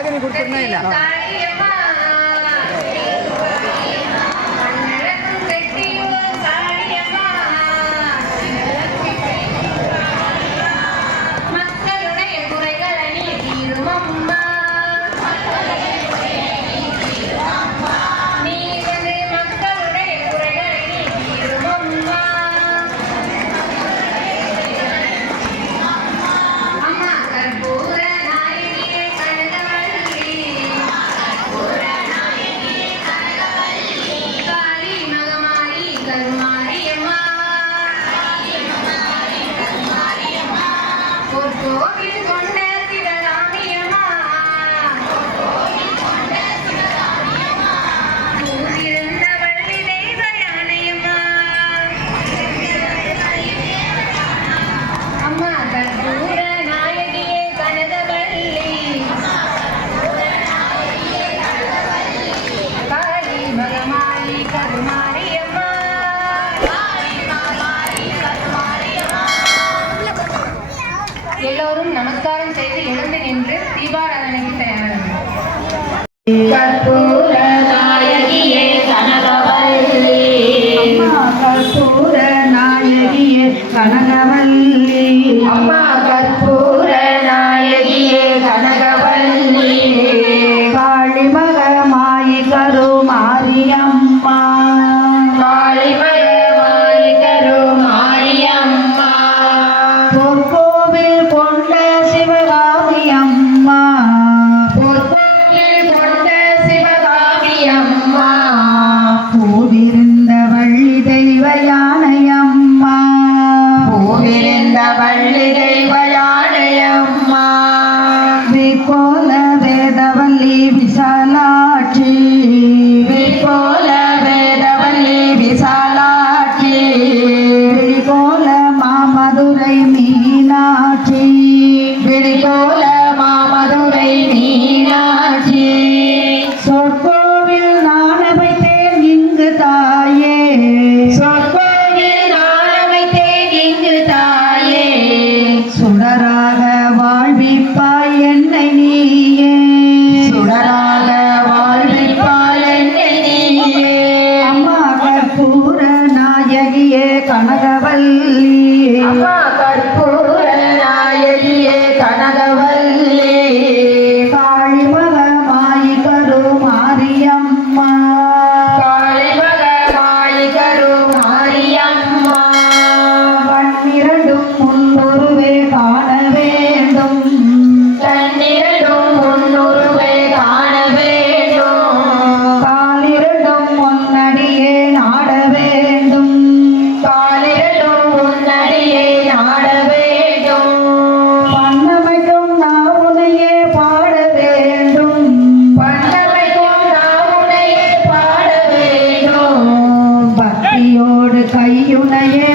ಯಾಕೆ ನೀವು ಕೊಟ್ಬಿಡ್ನೇ ಇಲ್ಲ கற்பூரநாயகியே கனகவல்லி. அம்மா கற்பூரநாயகியே கனகவல்லி. அம்மா கையோடு கையுணையே